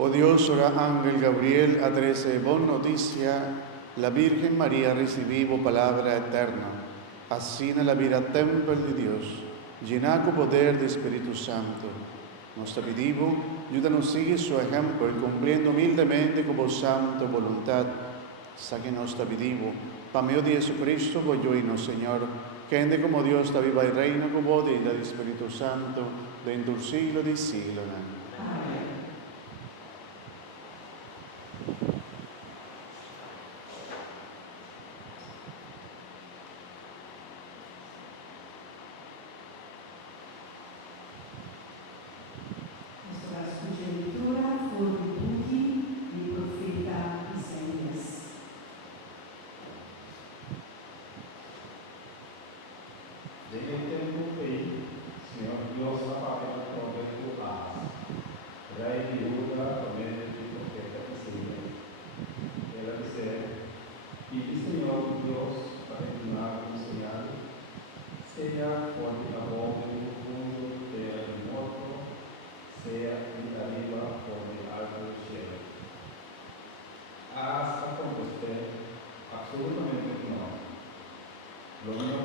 Oh Dios, ora ángel Gabriel, adrese bon noticia, la Virgen María recibivo palabra eterna, así en la vida templo de Dios, llena con poder de Espíritu Santo. Nos pedimos, ayúdanos a seguir su ejemplo y cumpliendo humildemente con santa voluntad. Saque nos pedimos, para medio de Jesucristo, yo y no Señor, que ende como Dios está viva y reina con vos y del Espíritu Santo, dentro del siglo de siglo. Amén. Questa suggeritura fu tutti di profeta Isaías. Desde el tiempo fui, Señor Dios apagado con tu paz, Rey de Judá, por medio de tu profeta Isaías. Él dice, y el Señor Dios para enseñar un señal, sea cuando la voz del profundo del muerto, sea de arriba por el alto cielo. Hasta con usted, absolutamente no. Lo único